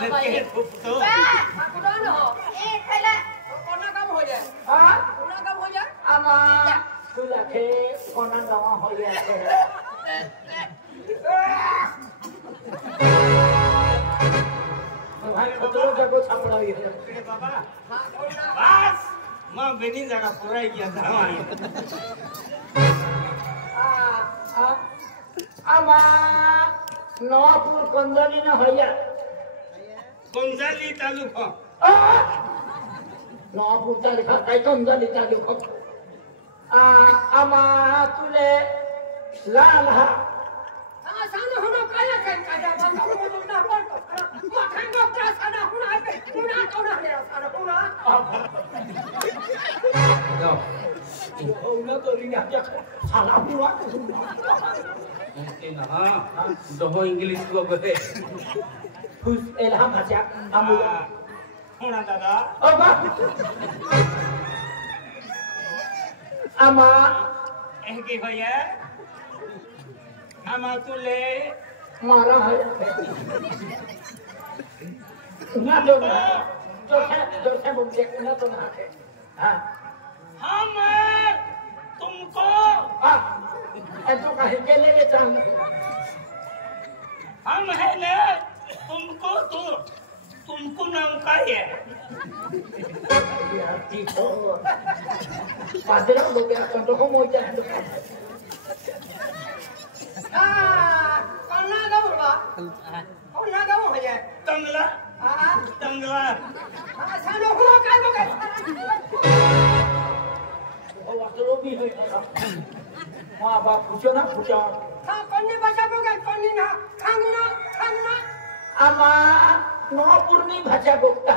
Nake puto. Aku dah no. Thailand. Con nó không hồi vậy? Con nó không hồi vậy? Ama tu là thế con ăn đó hồi vậy. Hai betul jago sampai lagi. Baba. Bas. Mau bini jaga purai kia sama. Ama Nawapur Konjali na hoya. Konjali taluka. Nawapur taluka, kai Konjali taluka. Ama tule lalha. Sana hono kaya kada bangga hono na bangga. Makan dokter sana hono ape. Hono hono le sana hono. No. Hono to ringa dia. Salah pula. Mungkin doho English gua boleh. Who's Elham aja kamu. Hono dada. Apa? Ama Ke hoya. Ama tule marah hai. Enggak dong. Dosa bumjek enggak tuh nah. हम तुमको ऐसा कहे के ले चाहूँ हम है ना तुमको तो तुमको नाम का है यार ठीक हो पादरा लोग यार कंट्रोल को मोजा है Con nó không rồi. Con nó không hồi vậy? Tangla Tangla Sao nó hono cái một cái. waktu lebih wah bapak pujo nak pujo Con đi baca bukan con đi na khang na. ama Nawapur ni baca bukta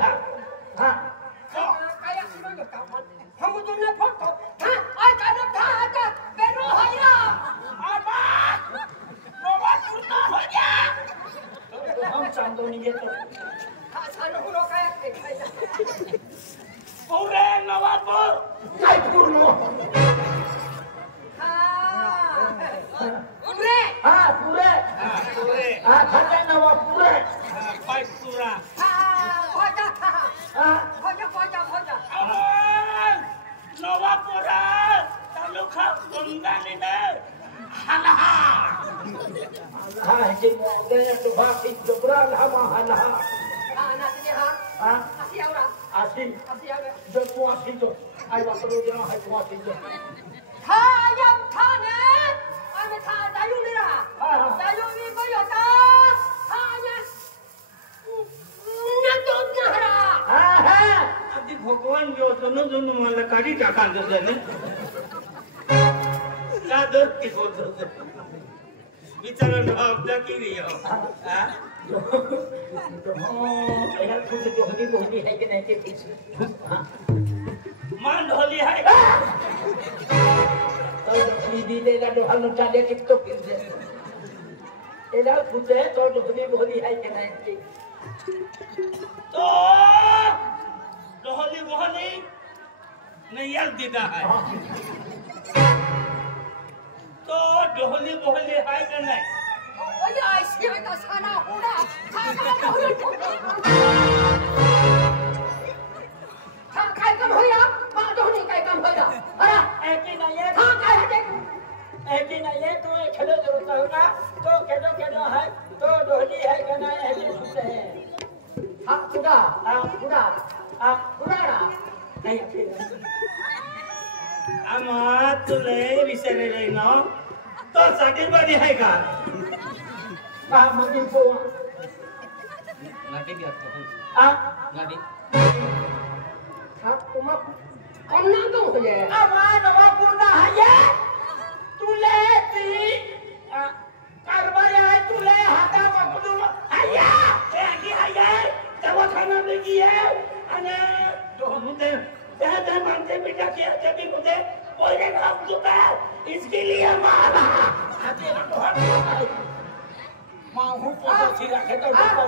Kayak sih banyak kawan. Kamu tuh ne foto. Ai kan ada beru haya. apa Nawapur na hoja हम चांदो नहीं ये तो Sana hono kayak. पूरे Nawapur काय पूर्ण Ure. पूरे पूरे खाते Nawapur बाइक पूरा Hoja. aman Nawapur taluka konjali na halaha जी मोगे तो बाकी जबराल हम हला Nasi dia ha. Nasi orang. आसी Nasi orang. जो तू आसी जो आई वापस हो जाना है तू आसी जो Thayam thane. Ame tha dayu ni lah. Dayu ni kau ya ta. Thanya. Natot nahra. आधी भगवान जो जनो जनो मला काढी टाका जने का दत्ती बोलतो बिचारा आपदा की रियो यार कुछ जो होनी है कि नहीं के पीछे मान ढोली है तो दीदी ले ला दोहन चाले टिकटॉक के एला पूछे तो होनी है कि नहीं के तो ढोली मोहनी नहीं यार देता है तो ढोली मोहली है कि नहीं Oh ya, siapa tak sana hura. Sana hura. Kai kam hoya? Mak doh ni kai kam hoya. Ara, ऐसी नहीं है kai hade. ऐसी नहीं है तो खेलो जरूरत होगा तो खेलो है तो ढोली है कि नहीं ऐसे सुनते हैं Sudah. नहीं आम्हा तुले विचारले ना तो साठीबाजी आहे का मग पो नाटे घेतो नाटे तुम्हा Kau nak kau hoya. आम्हा Nawapur ना है तुले ती कारभारी आहे तुले हाता पकडून आया की आहे दवाखाना में गई है आणि दोनों त्या मानते बेटा की जब मुझे बोले ना दूंगा इसके लिए मारा हाते माहू पोतो सिरा खेतो डको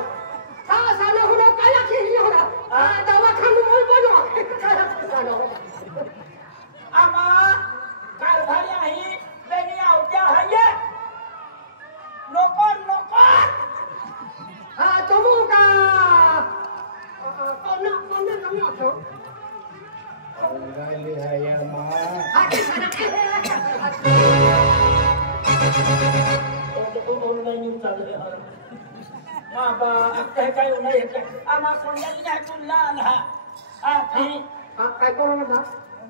Sana hura kaya kini hura. Dawa kamu mau bodoh. Sana hura. आम्हा कारभारी आहे बेनी आवत्या आहे नको Tunggu kan. तो Kembali ayam mah. हाथी खाना Orang yang salah orang. Apa kayak unai kayak. Ama kondalinya tulah lah. Api. काय कोण ना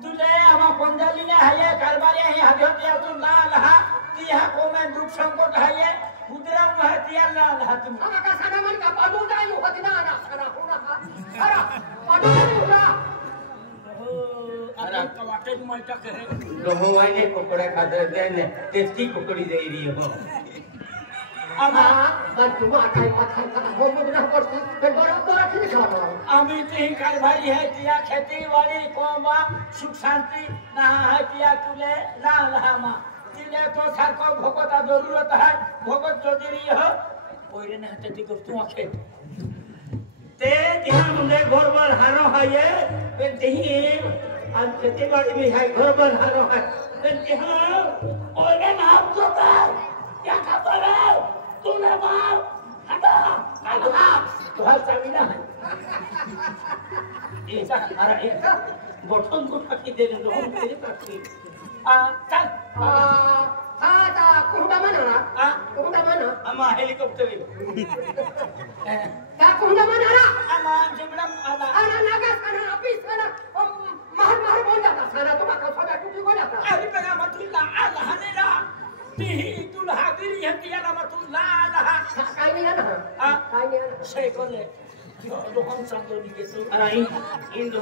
तुले ama kondalinya hanya kalbarnya hanya hadiah dia tulah lah. Dia komen duk sangkut hanya. Putra mahatian lah tu. आमा का साना मन का पाडू जायो होती ना ना साना होना अरे पाडू जायो ना अरे कवाटे में क्या करे लोगों ने पकड़े खाते देने टेस्टी पकड़ी दे रही हो आमा बस तुम आटा पत्थर का हो मुझे पड़ती फिर बड़ा बड़ा नहीं खाना अभी तीन कारभारी है तिया खेती वाली कोमा सुख शांति ना है तिया तुले ना लहामा तिले तो सरको भगवता जरूरत है भगवत चौधरी हो कोई ने हते ती तू आखे ते ध्यान मुंडे गोरबर हारो है ये पे तीन आज खेती बाड़ी भी है गोरबर हारो है पे ध्यान कोई ने नाम जोता क्या खबर है तूने मार हटा हटा तो हर चाबीना है ऐसा अरे ऐसा बटन को पकड़ दे दो हम तेरे पकड़ चल आता कुंडा मना ना कुंडा मना अम्मा हेलीकॉप्टर का कुंडा मना ना अम्मा जिमडम आला ana naga sana api sana mahal mahal bola ta sana tu maka soda tuki bola ta अरे पेगा मतुल्ला आला हनेला तिही तुला हागिरी हतिया ना मतुल्ला आला kai ni ana kai ni ana से कोले जो हम सांगो निके तो अरे इन दो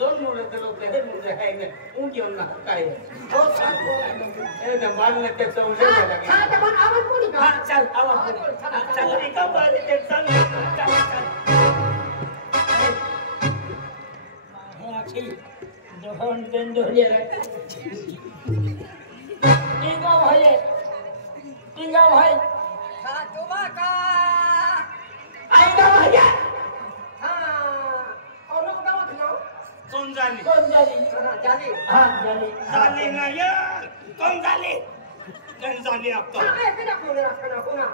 दोनों ने तो ते मुझे है ने उनके उनका काय तो सांगो ए ना मान ने ते तो ले लगे हां त मन आवाज कोनी का हां चल आवाज चल एक बार ते चल चल हां ठीक दोहन den दोले रे tinggal hai ka coba ka aida aja ha ono ka mo thno कौन जाली jali हां जाली जाली ना ये कौन जाली कौन जाली आप तो eh kena kona sana kona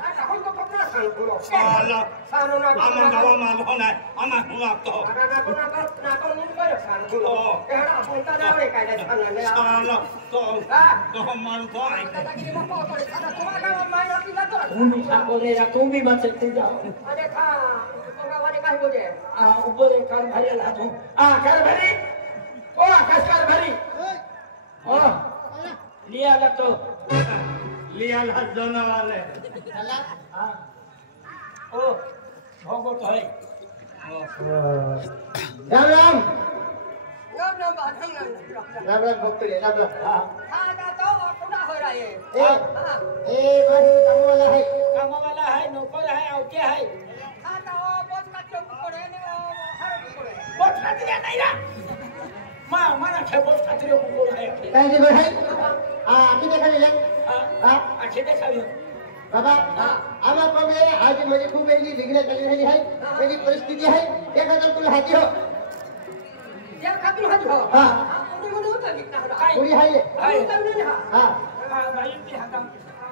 आता हम को पकड़ा सान को साला सानो ना आमा गावा माल होना आमा हुआ तो ना को मुन को सान को एड़ा बोलता ना रे काय सान ने साला तो हम मान तो आई दादा की मो को सादा तुम्हारा माय ना पिला तो तुम साकोले रा तुम भी मत सकते जाओ अरे था कोगा वाले काहे बोले ऊपर एक कार भरी ला तू कार भरी ओ आकाश कार भरी ओ लिया ला तो लिया ला दोनों वाले हां ओ भोगो तो है राम राम नाम नाम बाधन राम राम भक्त रे राम राम हां हां का तो खुदा हो रहा है ए बारी काम वाला है नौकर है औके है हां तो बहुत कच्चो पड़े ने हर पड़े बहुत खातिर नहीं ना माना खे बहुत खातिर को है काय जी भाई किती खाली ले अच्छे देखावी बाबा आम्हा प्रमाणे आज माझी खूप वेगळी लिग्न झाली आहे वेगळी परिस्थिती आहे एखादा तुला हाती हो या खातिर हो जो हां कोणी होता लिखना हो पुरी आहे हां तमने ना हां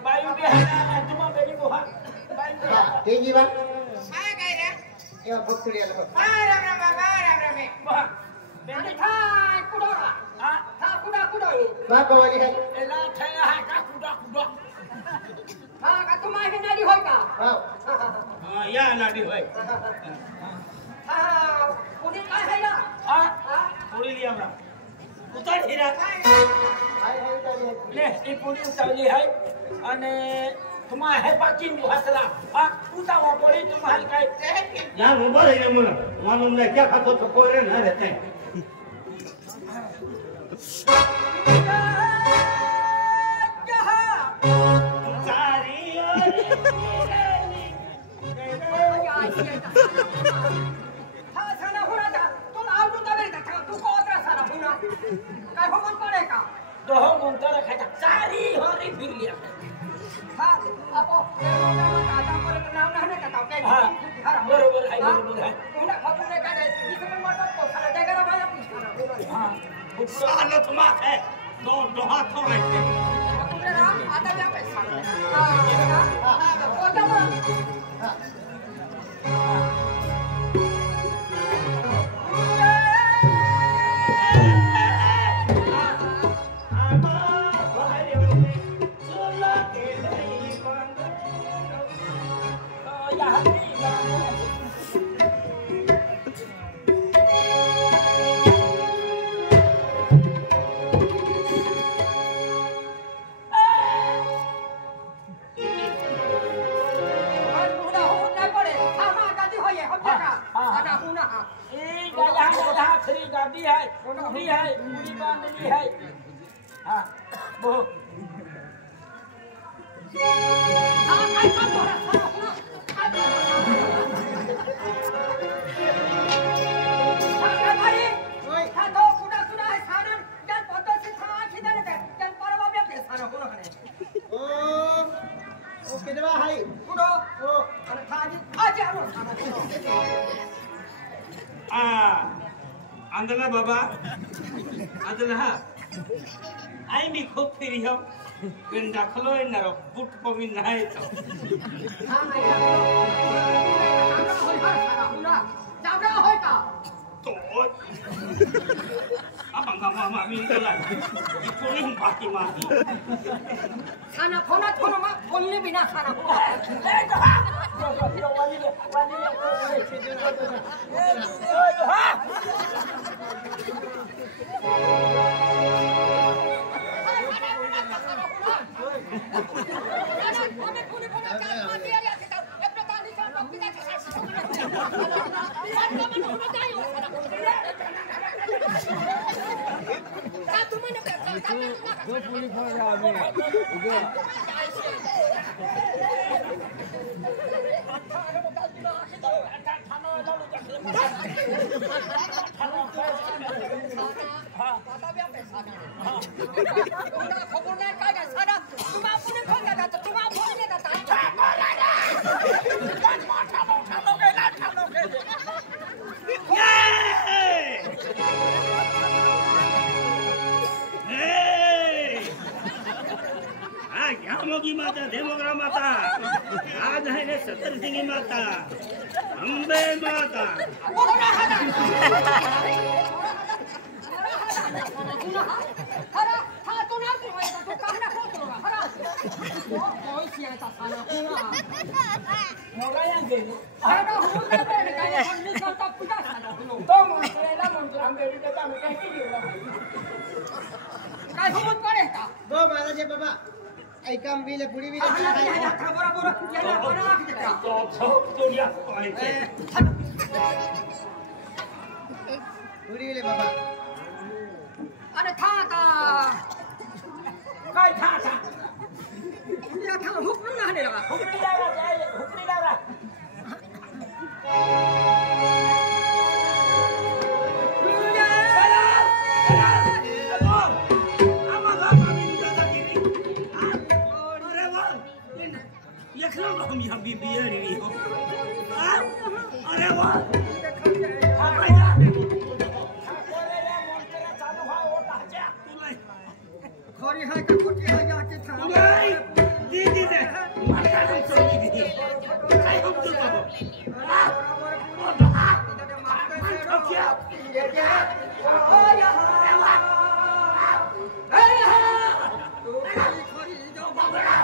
बायू भी है तुम बेबी को हां ते जी बा काय काय रे ये भक्त रे आलो राम बाबा राम वाह बेटी थाय कुडोरा हां हा कुडा कुडोई बा कवाली है एला थया है का कुडा हा का तुम्हारे नाडी होय का हां हां या नाडी होय हा पुणे काय है ना हां थोड़ी लिया हमरा उतर हीरा ले ई पूरी उतावली है અને तुम्हा है पाकिन हसला उतावा पड़ी तुम्हाल काय यार ऊपर है ना मुना मालूम नहीं क्या खातो तो कोरे ना रहते हैं सारी हा साना होना था तो आउ तो तबे था तू को ओकरा सारा होना काय हो मन पड़े का तो हम उनका रखा था सारी होरी फिर लिया हा आपो दादा पर नाम ना है का के बरोबर है उना खतुने का इसमें मत को सारा देगरा वाला पूछना हां साला तुम है दो हाथ हो रहे थे आता जा पैसा हां तो जा हां गाड़ी है पूरी बांधनी है हाँ वो अंदर बाबा अंदर हा आई मी खूब फिरी हो बिन दाखलो इन रो बुट को भी नहीं तो हां जागा होता तो अब अंगा मामा मी तो ला इतनी हम बाकी मारती खाना फोना थोड़ा मा बोलने बिना खाना यामोगी माता देवोग्रा माता आज है ने सत्तर सिंगी माता अम्बे माता बाबा ऐकम बिले पुडी बिले पुडी बिले बाबा अरे था काय था या था हुक्म ना हने लगा हुकड़ी लगा हम यहाँ बियर नहीं हो अरे वाह खरी है का खोटी है या के था दीदी ने मारका हम चली दी काय हम तो कहो क्या ओ या अरे वाह तो खरी जो बाबा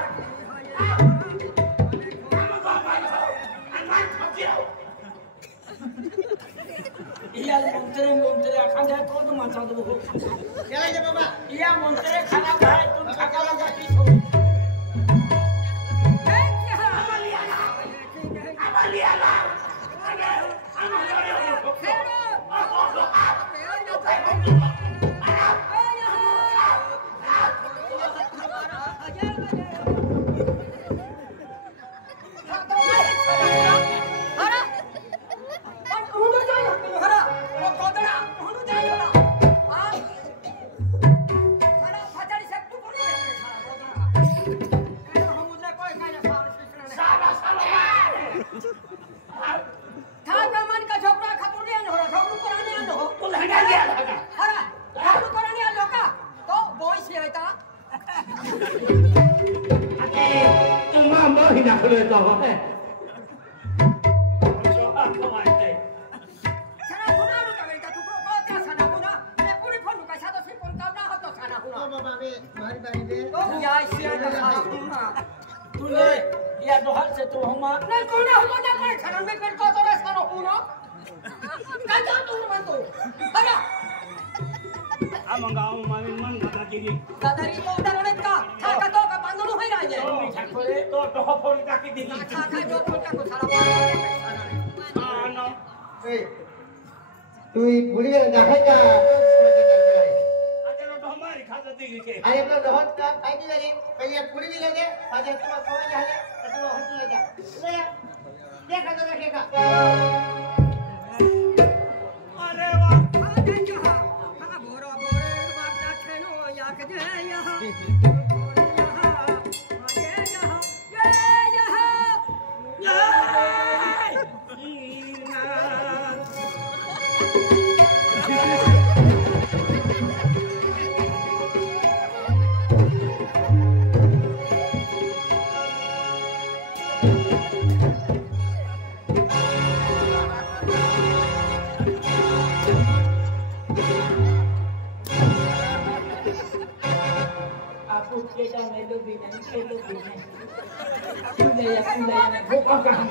इया मंत्रे खाना तो माचा दो चला जा बाबा इया मंत्रे खाना भाई तुम खाका लगा की सो तो हम नहीं कोण हो ना काय खरं मी पण तो रे सानो पुनो काय जा तू मन तो बघा आमंगाव माविन मन दादागिरी दादारी तो उदाहरण का थाका तो का बांधून होई राजे ठाकोरे तो फोन टाकी दिली था काय तो कोणता को सारा नो तू बुढ़ी दाखै का आता तो हमारी खाता दिली के अरे तो बहुत का फायदी लगे पहले पूरी भी लगे आज तुम समझ जाले तो तुम हट लगा ले देखा तो देखेगा अरे वाह आगे जहा हा बोरा बोरे बात रखनो या के जे यहां आगे जहा ये यहां aku kita melodi dan melodi sudah ya bukan kan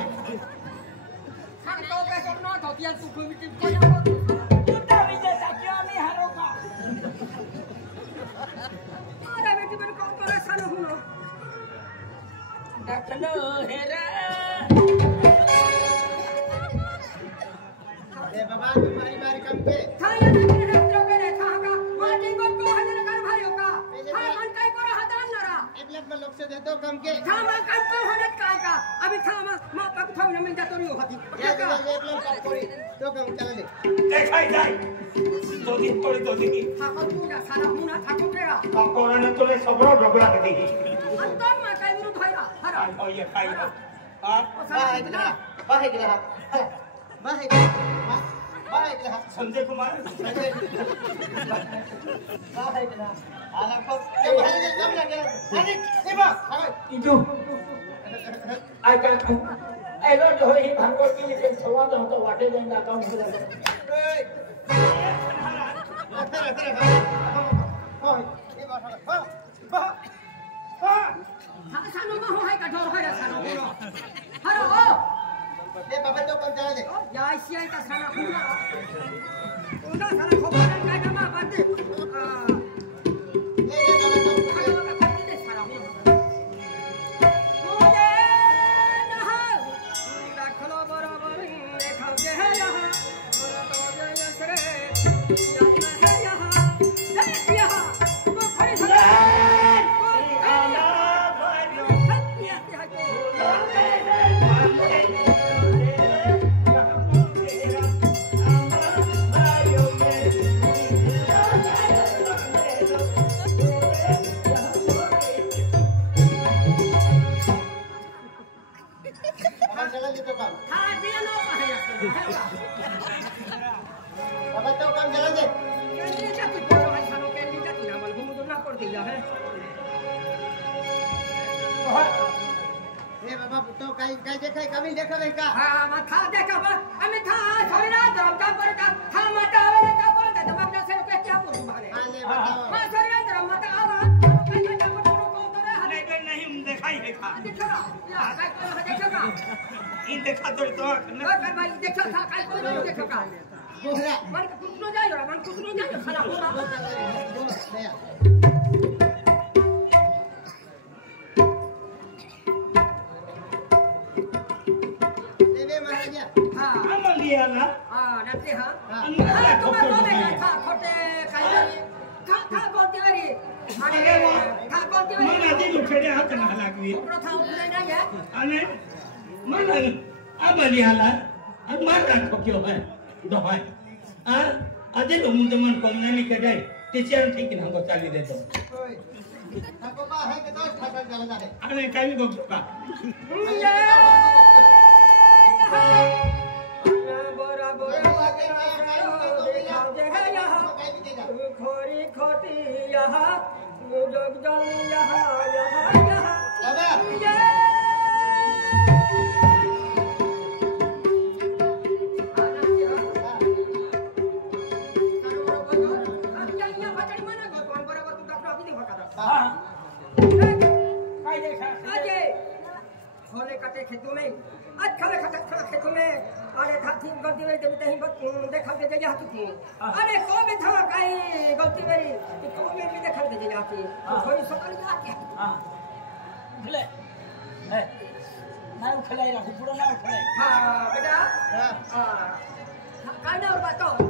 Khan तो पे करना तो तियाल तू कोई मिटिंग को जाओ kita bisa sakit haroka अरे बेटी बन को करे सानो हुनो daklo hera ए बाबा तुम्हारी बारी कम पे थाया ना मेरे हत्र करे थाका माटी को हनर कर भारियो का हा मन काय को हदान नरा एब्लेट में लोग से दे दो कम के थामा काम को होनत काय का अभी थामा मा पक थाव न मिल जातो रियो हती या एब्लेट का कोई तो कम चला ले देखाई जाए तो दिन तोड़ी तो दी थाको पूरा सारा हुना थाको तेरा कोरोना तो ले सबरो डबला के दी अंतर मा काय विरुद्ध होइरा हरा और ये खाई हां बाहर गिरा बाहर गिरा संजय कुमार बाहर गिरा आला को ये बाहर कम लगे अरे ए बा itu akan elo jo hi bhango ki ke sawa do to wate den da kaun kula सानो मा हो है का डर होइरा सानो हुनो हरा ओ ए बाबा तो कम चला दे या आईसीआई का साना हुना उना सारा खोपन काय का मा बात ले बाबा तो खाना का कर दे सारा हुना मुझे नहा रखलो बराबर देखा जे है यहां और तो जय करे या है यहां वो खड़ी हो बाबा चला दे तो कम खा दिया नो है बाबा तो कम चला दे कैसे जाती बोलो है सानो के लिए जाती ना मन हम तो ना कर दिया है ए बाबा तो काई काई देखै कमी देखबै का हां माथा देखा बा हमें था थोड़ी ना धरम का पर का था माता आवे का पर का दमक से के क्या पुरु भारे आले बताओ हां थोड़ी ना धरम माता आवा कहीं का को को तो रे हले नहीं देखाई देखा देखा या काय को देखा इन देखा तो और कर भाई देखा था काय को देखा का बोहरा मन कुछ न जायो मन कुछ न जायो साला पूरा देवे महाराजा हां लिया ना हां नते हां हां तुम तो नहीं था खोटे काय था बोलते वाली माने था बोलते वाली मन आदि लुखेडे हात ना लागवी उपरो था उठले ना या आणि मन आबली हाला आणि मार ठोक्यो है दोहाय आ आदि मुंडे मन कोमने के जाय टीचर ठीक ना गो चाली दे तो ओय ताको बा है के तो ठाकर चला जाते आणि काय गो का खोरी खोटी यहाँ जग जन यहाँ यहाँ यहाँ बाबा हां काय देखा अजय खोले कटे खेतों में ते तही देखा दे जा तू अरे को में था काई गलती मेरी तू को में भी देखा दे जाती थोड़ी सकाल जाती हां उठले है ना उठले रहा पूरा ना उठले हां बेटा हां हां काय नाव बताओ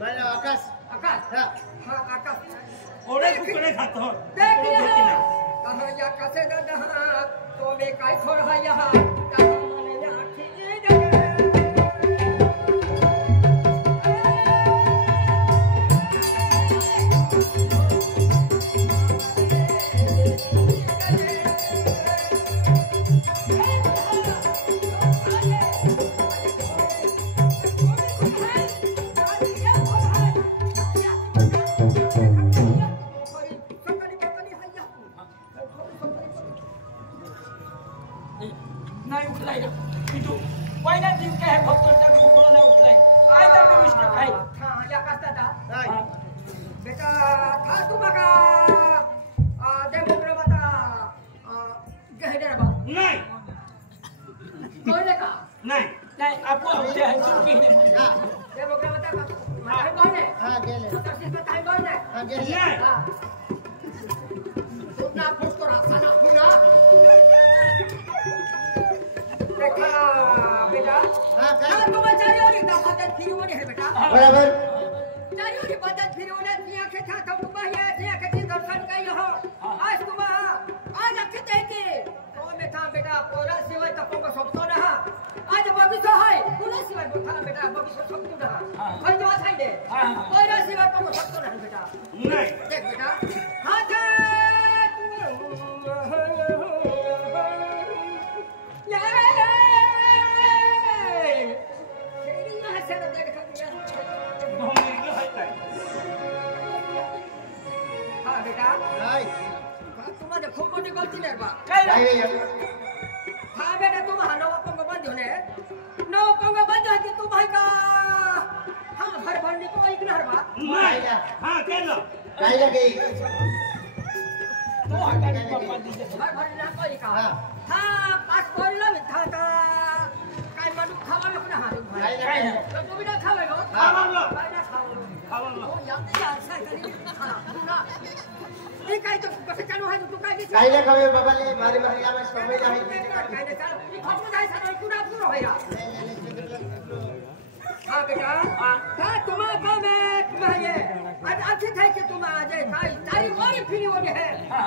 माझं आकाश आकाश हां हां आकाश ओढे कुकडे खातो देख लिया कहां या कसे दहा तो बे काय थोड़ है यहां मन आखी नाही उठलाय तू पहिला दिन काय भक्तोच्या कोण नाही उठलाय काय तर मिस्टेक आहे हां या कसा दा नाही बेटा था तू बघा डेमोक्रेट बता गहडर बा नाही कोण का नाही नाही आपण होते आहे चुकी नाही हां डेमोक्रेट बता माय कोण आहे हां गेले तशी तर काय कोण आहे हां गेले नाही तू ना फोटो राखना पुन्हा देखा बेटा हां काय हां तुम्हाला चारियोरी दाखवतात फिरवणे है बेटा बरोबर चारियोरी पद्धत फिरवणे तिया के था तुम बाह्य तिया के दर्शन काय हो आज तुम आज अक्षत है की तो में था बेटा पोरा शिवाय तपो को सोपतो ना आज बगीचो है पुन्हा शिवाय था बेटा बगीचो सोपतो ना खंड वास है दे पोरा शिवाय को सोपतो ना बेटा नाही देख बेटा हाथ हाँ बेटा नाही तुम्हारे खूब मोठी गलती नाही बा काय नाही हाँ बेटा तुम हाँ नवा पंग बंद होने नवा पंग बंद होती तुम भाई का हाँ भर भरने को इग्नोर बा नाही हा केलं नाही लगे तो हटाने पप्पा दिले भर भरने को इका हाँ। हाँ पास बोलला मी था काय मनु खावा नको ना हाँ नाही काय लगे नाही. तो तुम्ही ना खावे लो खावालो. काय ना खावलो खावालो. हो याते यार साय करी खाना पुन्हा हे काय तो कसं चालू आहे तू काय दिसत काही लगे बाबाले मारी मारी आवाज समज आहे काय नाही चाल मी खपत आहे सर पुन्हा पुन्हा होया हाँ बेटा हाँ तुम्हारा काम है तुम्हारे आज अच्छे थे कि तुम आज तारी तारी फिरी हो गए है